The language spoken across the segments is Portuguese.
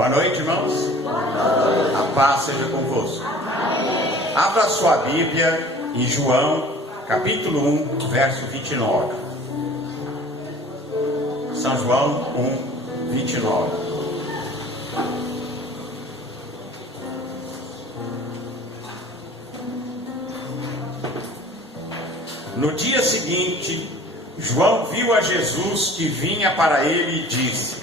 Boa noite, irmãos. A paz seja convosco. Abra sua Bíblia em João, capítulo 1, verso 29. São João 1, 29. No dia seguinte, João viu a Jesus que vinha para ele e disse: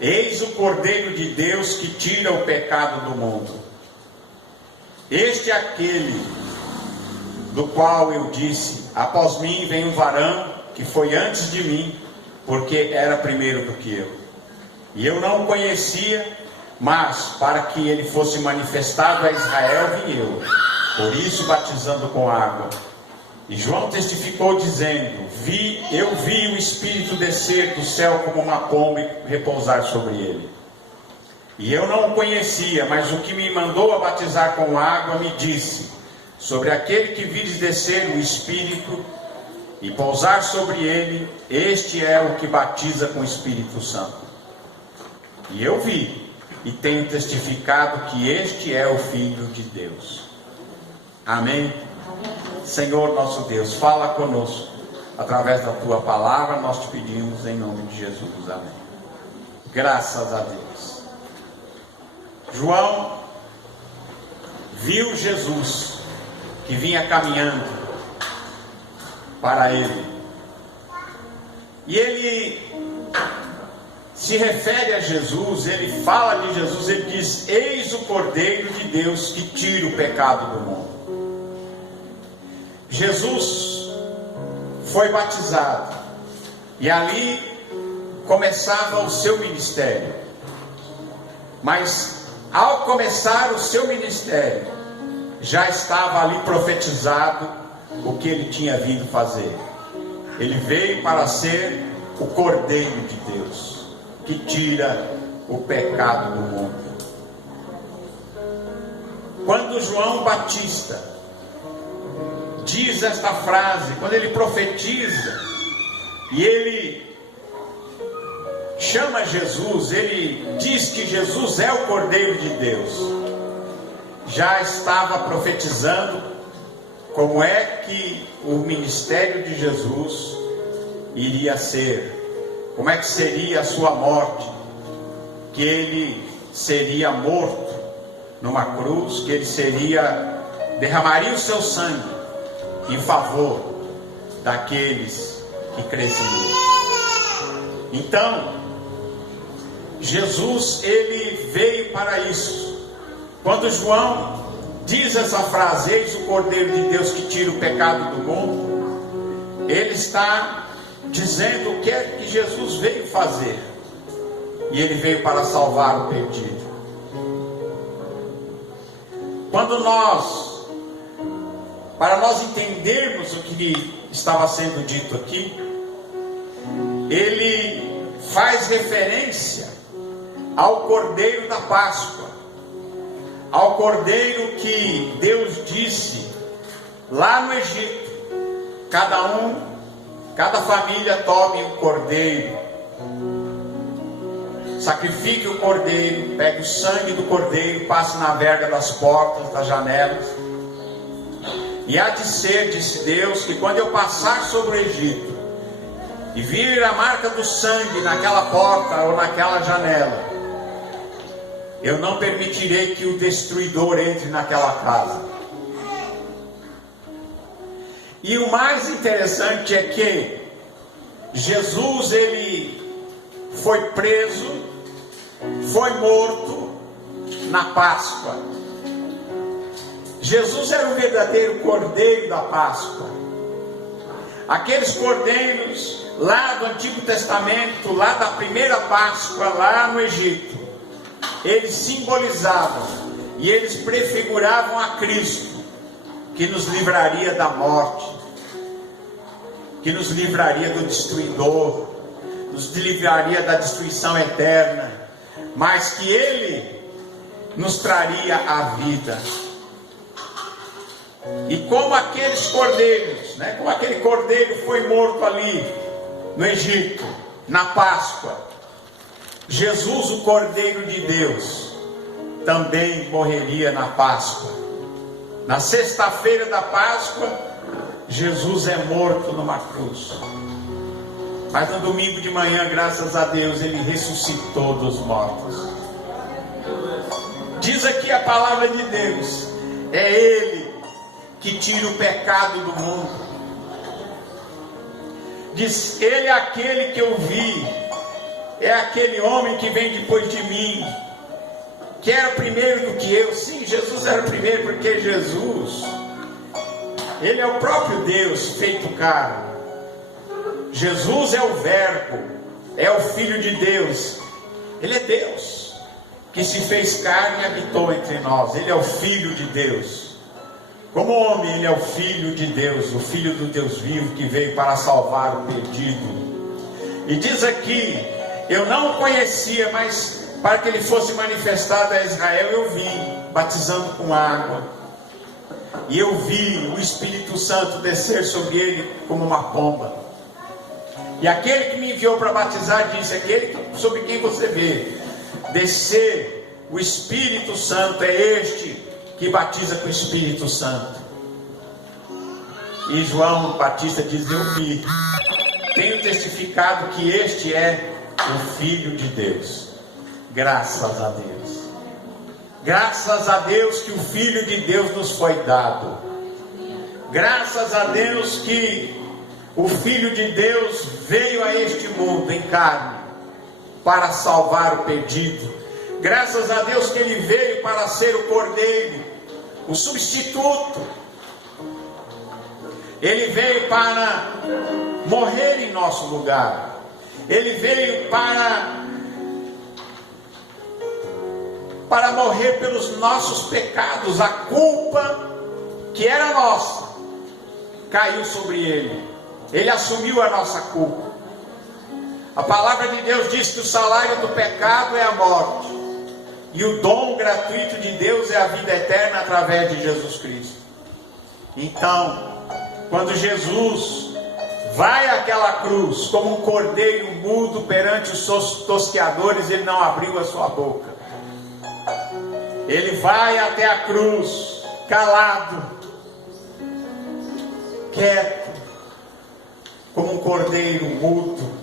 Eis o Cordeiro de Deus que tira o pecado do mundo. Este é aquele do qual eu disse: após mim vem um varão que foi antes de mim, porque era primeiro do que eu. E eu não o conhecia, mas para que ele fosse manifestado a Israel vim eu, por isso batizando com água. E João testificou dizendo: eu vi o Espírito descer do céu como uma pomba e repousar sobre ele. E eu não o conhecia, mas o que me mandou a batizar com água me disse: sobre aquele que vires descer o Espírito e pousar sobre ele, este é o que batiza com o Espírito Santo. E eu vi e tenho testificado que este é o Filho de Deus. Amém? Senhor nosso Deus, fala conosco através da tua palavra, nós te pedimos em nome de Jesus. Amém. Graças a Deus. João viu Jesus que vinha caminhando para ele, e ele se refere a Jesus, ele fala de Jesus, ele diz: eis o Cordeiro de Deus que tira o pecado do mundo. Jesus foi batizado e ali começava o seu ministério. Mas ao começar o seu ministério, já estava ali profetizado o que ele tinha vindo fazer. Ele veio para ser o Cordeiro de Deus, que tira o pecado do mundo. Quando João Batista diz esta frase, quando ele profetiza e ele chama Jesus, ele diz que Jesus é o Cordeiro de Deus, já estava profetizando como é que o ministério de Jesus iria ser, como é que seria a sua morte, que ele seria morto numa cruz, que ele derramaria o seu sangue em favor daqueles que crescem nele. Então, Jesus, ele veio para isso. Quando João diz essa frase: eis o Cordeiro de Deus que tira o pecado do mundo, ele está dizendo o que é que Jesus veio fazer. E ele veio para salvar o perdido. Para nós entendermos o que estava sendo dito aqui, ele faz referência ao Cordeiro da Páscoa, ao Cordeiro que Deus disse lá no Egito: cada família tome um cordeiro, sacrifique o cordeiro, pegue o sangue do cordeiro, passe na verga das portas, das janelas. E há de ser, disse Deus, que quando eu passar sobre o Egito e vir a marca do sangue naquela porta ou naquela janela, eu não permitirei que o destruidor entre naquela casa. E o mais interessante é que Jesus, ele foi preso, foi morto na Páscoa. Jesus era o verdadeiro Cordeiro da Páscoa. Aqueles cordeiros lá do Antigo Testamento, lá da primeira Páscoa, lá no Egito, eles simbolizavam e eles prefiguravam a Cristo, que nos livraria da morte, que nos livraria do destruidor, nos livraria da destruição eterna, mas que Ele nos traria a vida. E como aqueles cordeiros, como aquele cordeiro foi morto ali no Egito, na Páscoa, Jesus, o Cordeiro de Deus, também morreria na Páscoa. Na sexta-feira da Páscoa, Jesus é morto numa cruz. Mas no domingo de manhã, graças a Deus, Ele ressuscitou dos mortos. Diz aqui a palavra de Deus: é Ele que tira o pecado do mundo. Diz: Ele é aquele que eu vi, é aquele homem que vem depois de mim, que era primeiro do que eu. Sim, Jesus era primeiro, porque Jesus, Ele é o próprio Deus feito carne. Jesus é o Verbo, é o Filho de Deus. Ele é Deus que se fez carne e habitou entre nós. Ele é o Filho de Deus. Como homem, Ele é o Filho de Deus, o Filho do Deus vivo, que veio para salvar o perdido. E diz aqui: eu não o conhecia, mas para que Ele fosse manifestado a Israel, eu vim batizando com água. E eu vi o Espírito Santo descer sobre Ele como uma pomba. E aquele que me enviou para batizar disse: aquele sobre quem você vê descer o Espírito Santo é este que batiza com o Espírito Santo. E João Batista diz: eu vi, tenho testificado que este é o Filho de Deus. Graças a Deus. Graças a Deus que o Filho de Deus nos foi dado. Graças a Deus que o Filho de Deus veio a este mundo em carne para salvar o perdido. Graças a Deus que Ele veio para ser o Cordeiro, o substituto. Ele veio para morrer em nosso lugar. Ele veio para morrer pelos nossos pecados. A culpa que era nossa caiu sobre Ele. Ele assumiu a nossa culpa. A palavra de Deus diz que o salário do pecado é a morte, e o dom gratuito de Deus é a vida eterna através de Jesus Cristo. Então, quando Jesus vai àquela cruz como um cordeiro mudo perante os seus tosqueadores, Ele não abriu a sua boca. Ele vai até a cruz calado, quieto, como um cordeiro mudo.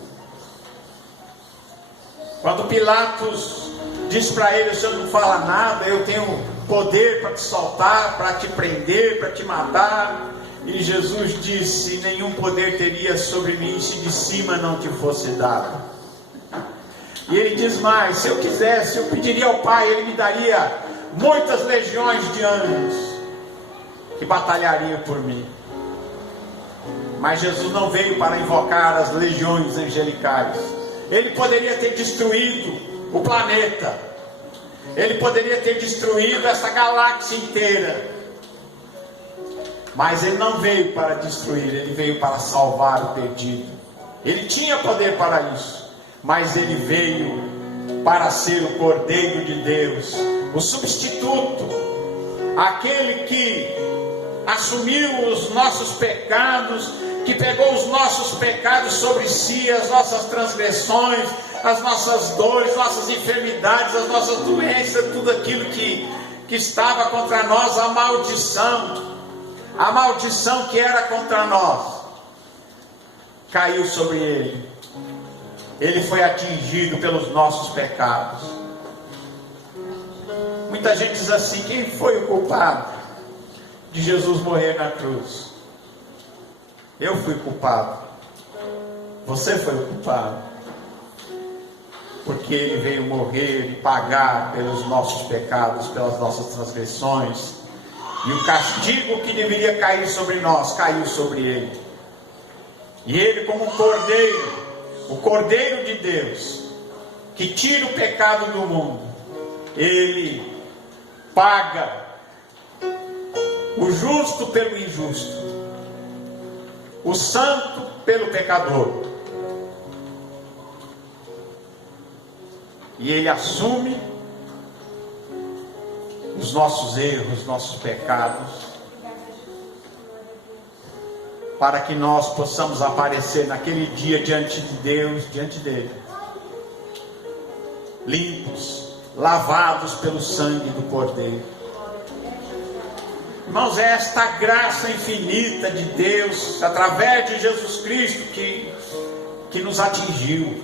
Quando Pilatos diz para ele: o senhor não fala nada, eu tenho poder para te soltar, para te prender, para te matar. E Jesus disse: nenhum poder teria sobre mim se de cima não te fosse dado. E ele diz mais: se eu quisesse, eu pediria ao Pai, Ele me daria muitas legiões de anjos que batalhariam por mim. Mas Jesus não veio para invocar as legiões angelicais. Ele poderia ter destruído o planeta. Ele poderia ter destruído essa galáxia inteira. Mas Ele não veio para destruir, Ele veio para salvar o perdido. Ele tinha poder para isso, mas Ele veio para ser o Cordeiro de Deus, o substituto, aquele que assumiu os nossos pecados, que pegou os nossos pecados sobre si, as nossas transgressões, as nossas dores, nossas enfermidades, as nossas doenças, tudo aquilo que estava contra nós, a maldição que era contra nós, caiu sobre Ele. Ele foi atingido pelos nossos pecados. Muita gente diz assim: quem foi o culpado de Jesus morrer na cruz? Eu fui culpado. Você foi o culpado. Porque Ele veio morrer e pagar pelos nossos pecados, pelas nossas transgressões. E o castigo que deveria cair sobre nós, caiu sobre Ele. E Ele, como um cordeiro, o Cordeiro de Deus, que tira o pecado do mundo, Ele paga o justo pelo injusto, o santo pelo pecador. E Ele assume os nossos erros, nossos pecados, para que nós possamos aparecer naquele dia diante de Deus, diante dele, limpos, lavados pelo sangue do Cordeiro. Irmãos, é esta graça infinita de Deus, através de Jesus Cristo, que nos atingiu.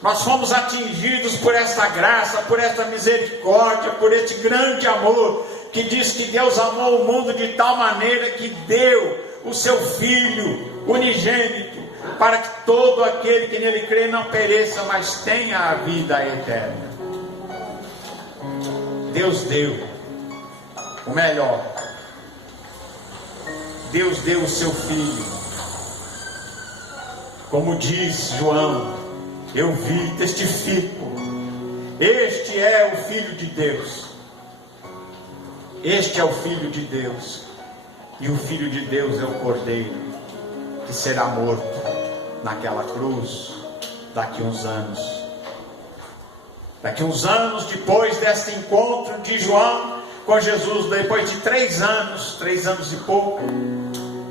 Nós fomos atingidos por esta graça, por esta misericórdia, por este grande amor, que diz que Deus amou o mundo de tal maneira que deu o seu Filho unigênito, para que todo aquele que nele crê não pereça, mas tenha a vida eterna. Deus deu o melhor. Deus deu o seu Filho. Como diz João, eu vi, testifico, este é o Filho de Deus. Este é o Filho de Deus. E o Filho de Deus é o Cordeiro, que será morto naquela cruz daqui uns anos. Daqui uns anos, depois deste encontro de João com Jesus, depois de 3 anos e pouco,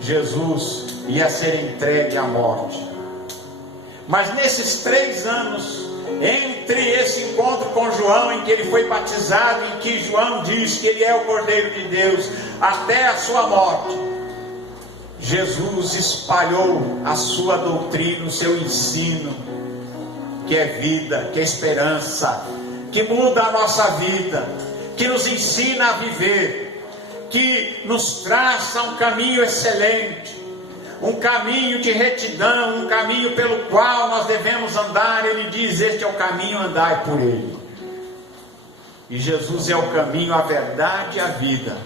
Jesus ia ser entregue à morte. Mas nesses 3 anos, entre esse encontro com João, em que ele foi batizado, em que João diz que ele é o Cordeiro de Deus, até a sua morte, Jesus espalhou a sua doutrina, o seu ensino, que é vida, que é esperança, que muda a nossa vida, que nos ensina a viver, que nos traça um caminho excelente, um caminho de retidão, um caminho pelo qual nós devemos andar. Ele diz: este é o caminho, andai por ele. E Jesus é o caminho, a verdade e a vida.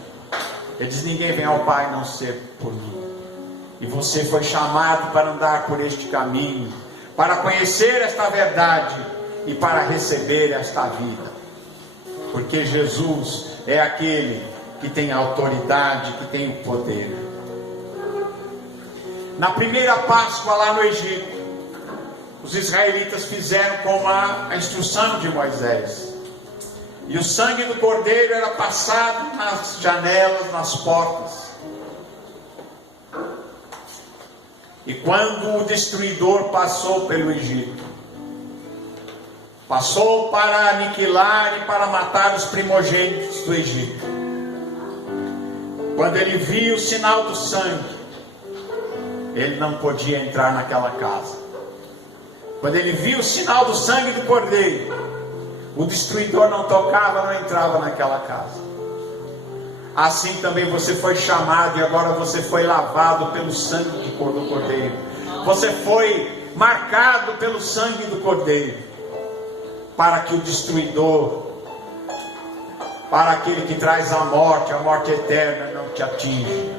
Ele diz: ninguém vem ao Pai não ser por mim. E você foi chamado para andar por este caminho, para conhecer esta verdade e para receber esta vida. Porque Jesus é aquele que tem a autoridade, que tem o poder. Na primeira Páscoa lá no Egito, os israelitas fizeram como a instrução de Moisés. E o sangue do Cordeiro era passado nas janelas, nas portas. E quando o destruidor passou pelo Egito, passou para aniquilar e para matar os primogênitos do Egito, quando ele viu o sinal do sangue, ele não podia entrar naquela casa. Quando ele viu o sinal do sangue do Cordeiro, o destruidor não tocava, não entrava naquela casa. Assim também você foi chamado, e agora você foi lavado pelo sangue do Cordeiro. Você foi marcado pelo sangue do Cordeiro, para que o destruidor, para aquele que traz a morte eterna, não te atinja.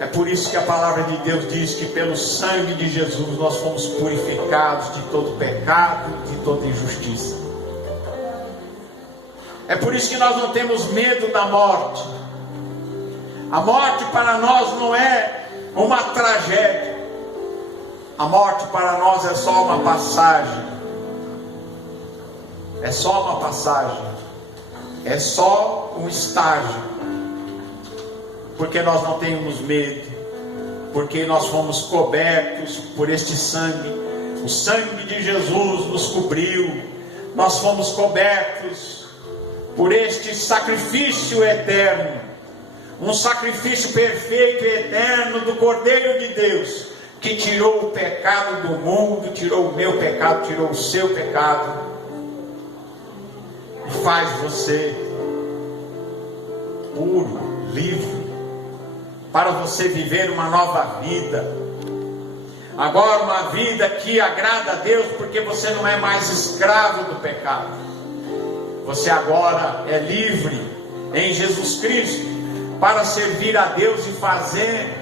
É por isso que a palavra de Deus diz que pelo sangue de Jesus nós fomos purificados de todo pecado e de toda injustiça. É por isso que nós não temos medo da morte. A morte para nós não é uma tragédia. A morte para nós é só uma passagem. É só uma passagem. É só um estágio. Porque nós não temos medo, porque nós fomos cobertos por este sangue. O sangue de Jesus nos cobriu. Nós fomos cobertos por este sacrifício eterno, um sacrifício perfeito e eterno do Cordeiro de Deus, que tirou o pecado do mundo, tirou o meu pecado, tirou o seu pecado, e faz você puro, livre, para você viver uma nova vida. Agora uma vida que agrada a Deus, porque você não é mais escravo do pecado. Você agora é livre em Jesus Cristo para servir a Deus e fazer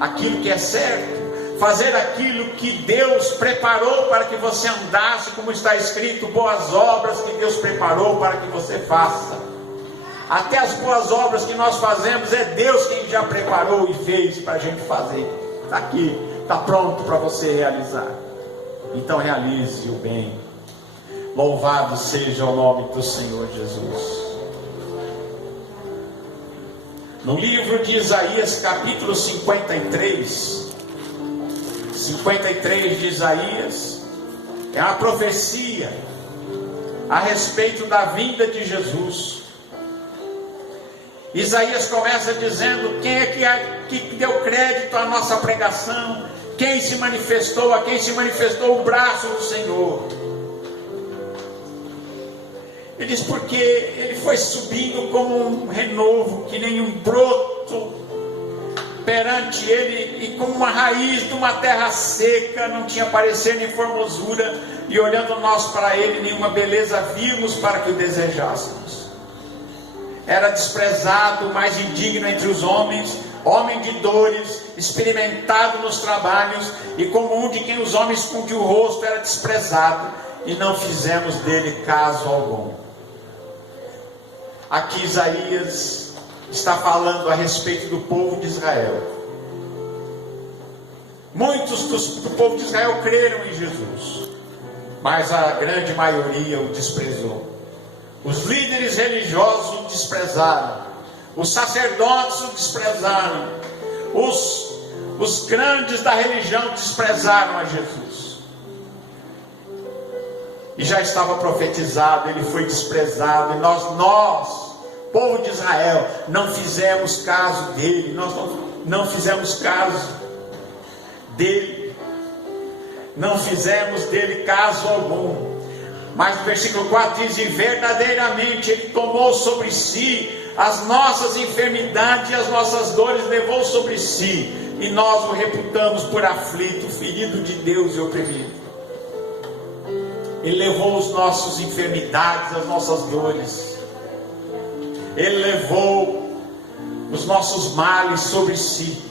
aquilo que é certo, fazer aquilo que Deus preparou para que você andasse, como está escrito, boas obras que Deus preparou para que você faça. Até as boas obras que nós fazemos é Deus quem já preparou e fez para a gente fazer. Está aqui, está pronto para você realizar. Então realize o bem. Louvado seja o nome do Senhor Jesus. No livro de Isaías, capítulo 53 de Isaías, É uma profecia a respeito da vinda de Jesus. Isaías começa dizendo: quem é que deu crédito à nossa pregação? Quem se manifestou? A quem se manifestou o braço do Senhor? Ele diz: porque ele foi subindo como um renovo, que nem um broto perante ele, e como uma raiz de uma terra seca, não tinha parecer nem formosura, e olhando nós para ele, nenhuma beleza vimos para que o desejássemos. Era desprezado, mais indigno entre os homens, homem de dores, experimentado nos trabalhos, e como um de quem os homens escondiam o rosto, era desprezado, e não fizemos dele caso algum. Aqui Isaías está falando a respeito do povo de Israel. Muitos do povo de Israel creram em Jesus, mas a grande maioria o desprezou. Os líderes religiosos o desprezaram, os sacerdotes o desprezaram, os grandes da religião desprezaram a Jesus. E já estava profetizado, ele foi desprezado, e nós, povo de Israel, não fizemos caso dele, nós não fizemos caso dele, não fizemos dele caso algum. Mas o versículo 4 diz: e verdadeiramente ele tomou sobre si as nossas enfermidades e as nossas dores levou sobre si, e nós o reputamos por aflito, ferido de Deus e oprimido. Ele levou as nossas enfermidades, as nossas dores. Ele levou os nossos males sobre si.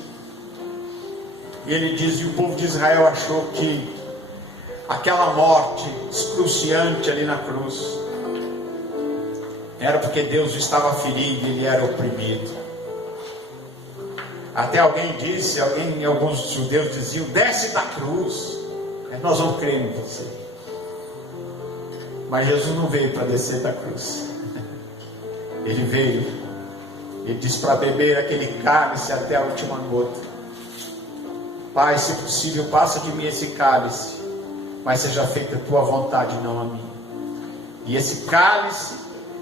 E ele diz: e o povo de Israel achou que aquela morte excruciante ali na cruz era porque Deus o estava ferindo e ele era oprimido. Até alguém disse, alguns judeus diziam: desce da cruz, nós vamos crer em você. Mas Jesus não veio para descer da cruz. Ele veio, ele disse para beber aquele cálice até a última gota. Pai, se possível, passa de mim esse cálice, mas seja feita a tua vontade, não a minha. E esse cálice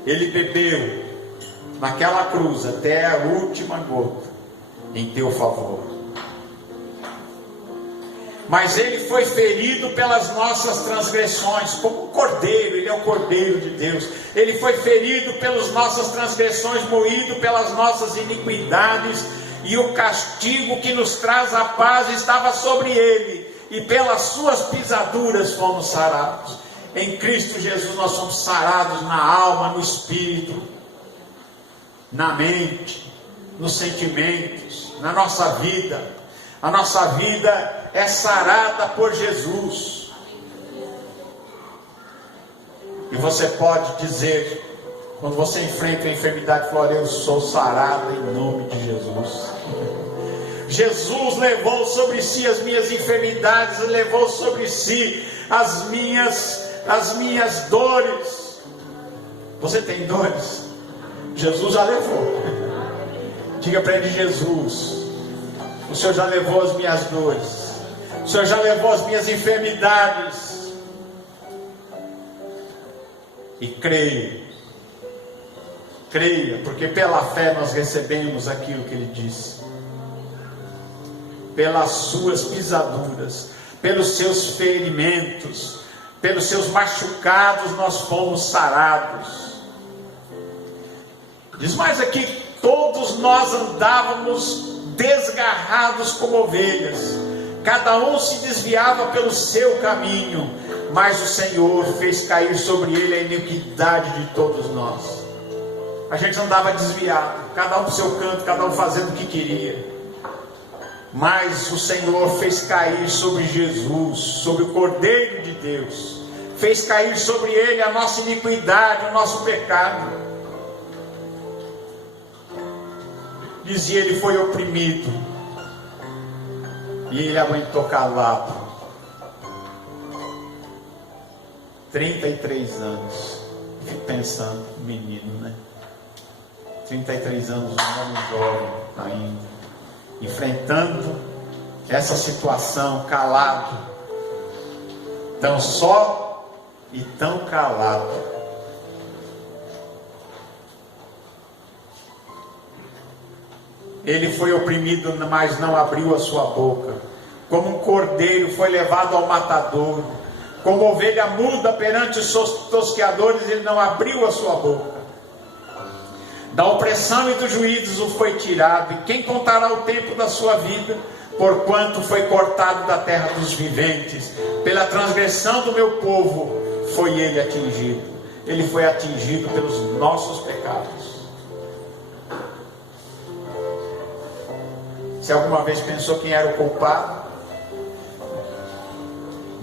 ele bebeu naquela cruz até a última gota, em teu favor. Mas ele foi ferido pelas nossas transgressões, como o cordeiro, ele é o cordeiro de Deus. Ele foi ferido pelas nossas transgressões, moído pelas nossas iniquidades, e o castigo que nos traz a paz estava sobre ele, e pelas suas pisaduras fomos sarados. Em Cristo Jesus nós somos sarados na alma, no espírito, na mente, nos sentimentos, na nossa vida. A nossa vida é sarada por Jesus. E você pode dizer, quando você enfrenta a enfermidade, falar: eu sou sarado em nome de Jesus. Jesus levou sobre si as minhas enfermidades, levou sobre si as minhas dores. Você tem dores? Jesus já levou. Diga para ele: Jesus, o Senhor já levou as minhas dores, o Senhor já levou as minhas enfermidades. E creia, porque pela fé nós recebemos aquilo que ele disse. Pelas suas pisaduras, pelos seus ferimentos, pelos seus machucados nós fomos sarados. Diz mais aqui: todos nós andávamos desgarrados como ovelhas, cada um se desviava pelo seu caminho, mas o Senhor fez cair sobre ele a iniquidade de todos nós. A gente andava desviado, cada um para o seu canto, cada um fazendo o que queria. Mas o Senhor fez cair sobre Jesus, sobre o Cordeiro de Deus, fez cair sobre ele a nossa iniquidade, o nosso pecado. Dizia: ele foi oprimido e ele aguentou calado 33 anos. Fico pensando, menino, né? 33 anos, um homem jovem ainda, enfrentando essa situação, calado, tão só e tão calado. Ele foi oprimido, mas não abriu a sua boca. Como um cordeiro foi levado ao matadouro, como ovelha muda perante os seus tosqueadores, ele não abriu a sua boca. Da opressão e dos juízos o foi tirado, e quem contará o tempo da sua vida? Porquanto foi cortado da terra dos viventes, pela transgressão do meu povo foi ele atingido. Ele foi atingido pelos nossos pecados. Se alguma vez pensou quem era o culpado?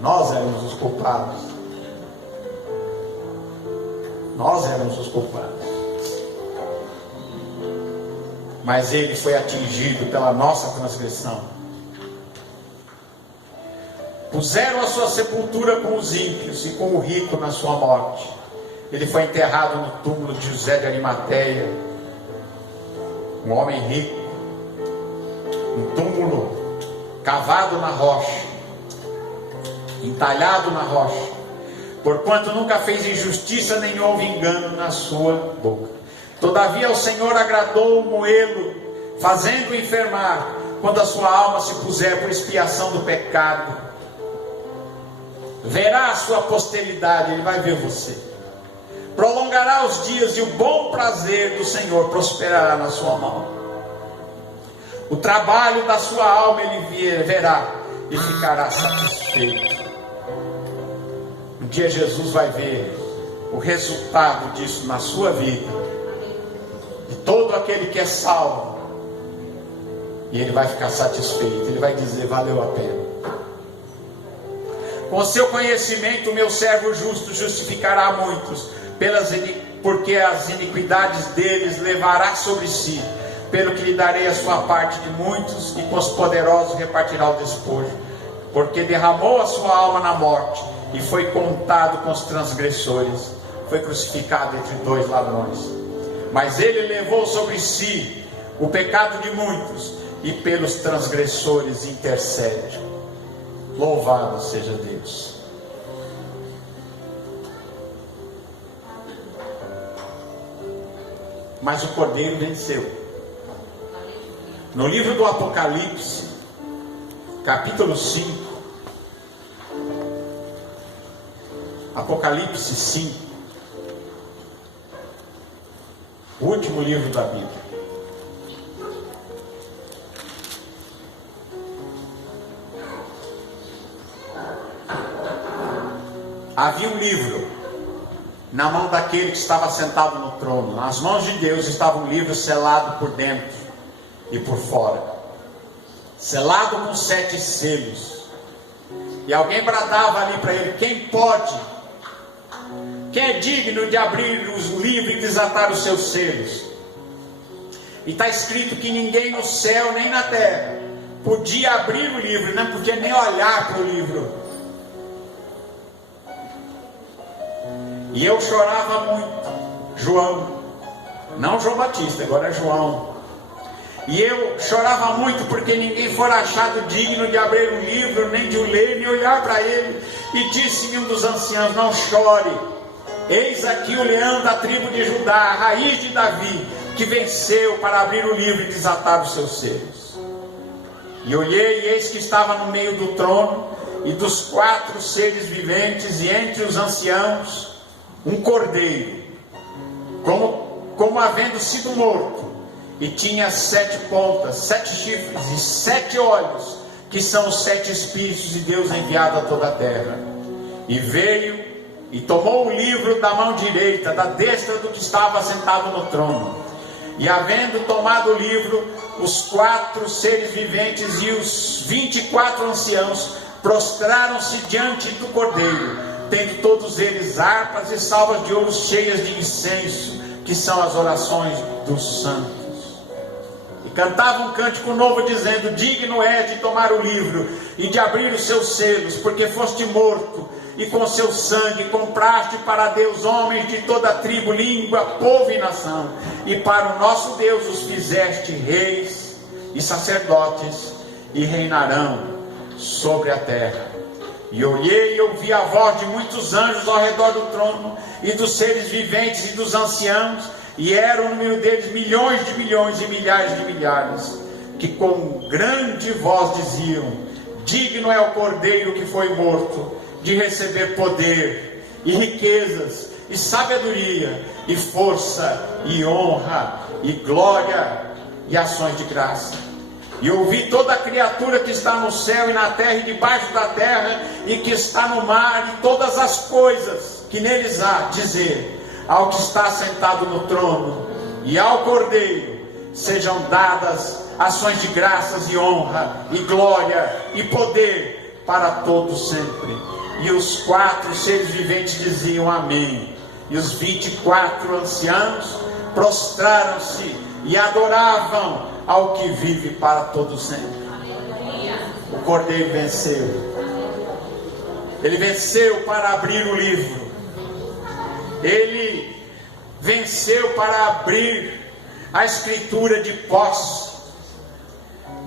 Nós éramos os culpados. Nós éramos os culpados. Mas ele foi atingido pela nossa transgressão. Puseram a sua sepultura com os ímpios e com o rico na sua morte. Ele foi enterrado no túmulo de José de Arimateia, um homem rico, um túmulo cavado na rocha, entalhado na rocha, porquanto nunca fez injustiça, nem houve engano na sua boca. Todavia o Senhor agradou moê-lo, fazendo-o enfermar, quando a sua alma se puser por expiação do pecado. Verá a sua posteridade, ele vai ver você. Prolongará os dias, e o bom prazer do Senhor prosperará na sua mão. O trabalho da sua alma ele verá e ficará satisfeito. Um dia Jesus vai ver o resultado disso na sua vida, de todo aquele que é salvo, e ele vai ficar satisfeito. Ele vai dizer: valeu a pena. Com seu conhecimento, o meu servo justo justificará muitos, porque as iniquidades deles levará sobre si, pelo que lhe darei a sua parte de muitos, e com os poderosos repartirá o despojo, porque derramou a sua alma na morte, e foi contado com os transgressores, foi crucificado entre dois ladrões. Mas ele levou sobre si o pecado de muitos, e pelos transgressores intercede. Louvado seja Deus. Mas o Cordeiro venceu. No livro do Apocalipse, capítulo 5, Apocalipse 5, o último livro da Bíblia. Havia um livro na mão daquele que estava sentado no trono. Nas mãos de Deus estava um livro selado por dentro e por fora, selado com 7 selos. E alguém bradava ali para ele: quem pode? Quem é digno de abrir os livros e desatar os seus selos? E está escrito que ninguém no céu nem na terra podia abrir o livro, não podia nem olhar para o livro. E eu chorava muito. João, não João Batista, agora é João. E eu chorava muito porque ninguém fora achado digno de abrir um livro, nem de o ler, nem olhar para ele. E disse-me um dos anciãos: não chore, eis aqui o leão da tribo de Judá, a raiz de Davi, que venceu para abrir o livro e desatar os seus selos. E olhei, e eis que estava no meio do trono e dos 4 seres viventes, e entre os anciãos um cordeiro, como havendo sido morto, e tinha 7 pontas, 7 chifres e 7 olhos, que são os 7 Espíritos de Deus enviado a toda a terra. E veio e tomou o livro da mão direita, da destra do que estava sentado no trono. E havendo tomado o livro, os 4 seres viventes e os 24 anciãos prostraram-se diante do cordeiro, tendo todos eles harpas e salvas de ouro cheias de incenso, que são as orações dos santos. E cantavam um cântico novo, dizendo: digno é de tomar o livro e de abrir os seus selos, porque foste morto, e com seu sangue compraste para Deus homens de toda tribo, língua, povo e nação. E para o nosso Deus os fizeste reis e sacerdotes, e reinarão sobre a terra. E olhei e ouvi a voz de muitos anjos ao redor do trono, e dos seres viventes e dos anciãos, e era o número deles milhões de milhões e milhares de milhares, que com grande voz diziam: digno é o Cordeiro que foi morto de receber poder e riquezas e sabedoria e força e honra e glória e ações de graça. E ouvi toda a criatura que está no céu e na terra e debaixo da terra e que está no mar e todas as coisas que neles há, dizer ao que está sentado no trono e ao Cordeiro: sejam dadas ações de graças e honra e glória e poder para todos sempre. E os 4 seres viventes diziam amém. E os 24 anciãos prostraram-se e adoravam ao que vive para todos sempre. O Cordeiro venceu. Ele venceu para abrir o livro. Ele venceu para abrir a escritura de posse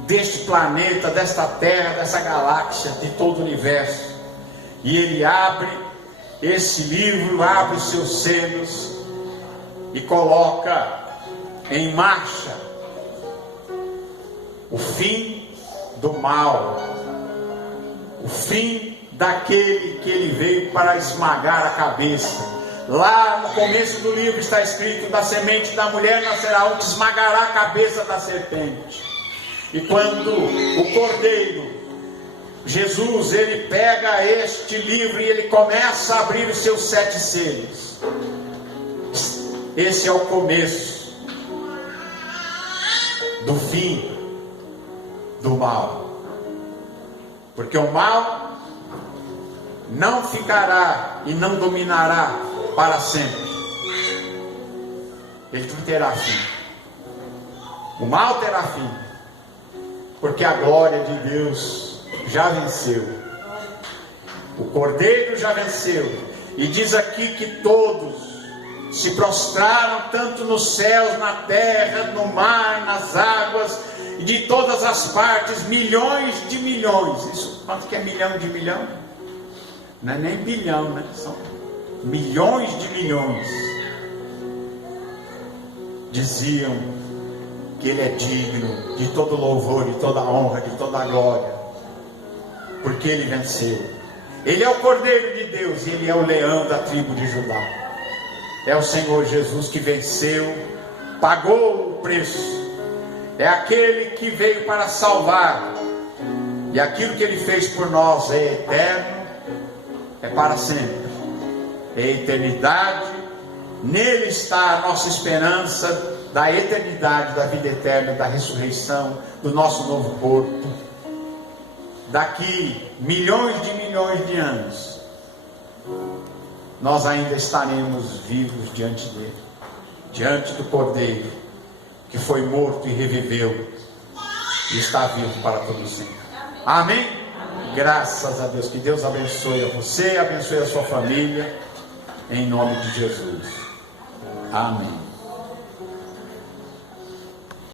deste planeta, desta terra, dessa galáxia, de todo o universo. E ele abre esse livro, abre os seus selos e coloca em marcha o fim do mal, o fim daquele que ele veio para esmagar a cabeça. Lá no começo do livro está escrito: da semente da mulher nascerá um que esmagará a cabeça da serpente. E quando o Cordeiro, Jesus, ele pega este livro e ele começa a abrir os seus 7 selos, esse é o começo do fim do mal, porque o mal não ficará e não dominará para sempre. Ele não terá fim. O mal terá fim, porque a glória de Deus já venceu. O Cordeiro já venceu. E diz aqui que todos se prostraram, tanto nos céus, na terra, no mar, nas águas, e de todas as partes, milhões de milhões. Isso, quanto que é milhão de milhão? Não é nem bilhão, né? São milhões de milhões. Diziam que ele é digno de todo louvor, de toda honra, de toda glória, porque ele venceu. Ele é o Cordeiro de Deus, e ele é o leão da tribo de Judá. É o Senhor Jesus que venceu, pagou o preço. É aquele que veio para salvar. E aquilo que ele fez por nós é eterno, é para sempre, é eternidade. Nele está a nossa esperança da eternidade, da vida eterna, da ressurreição, do nosso novo corpo. Daqui milhões de anos, nós ainda estaremos vivos diante dele, diante do Cordeiro, que foi morto e reviveu, e está vivo para todo sempre. Amém? Amém? Graças a Deus. Que Deus abençoe a você, abençoe a sua família, em nome de Jesus. Amém.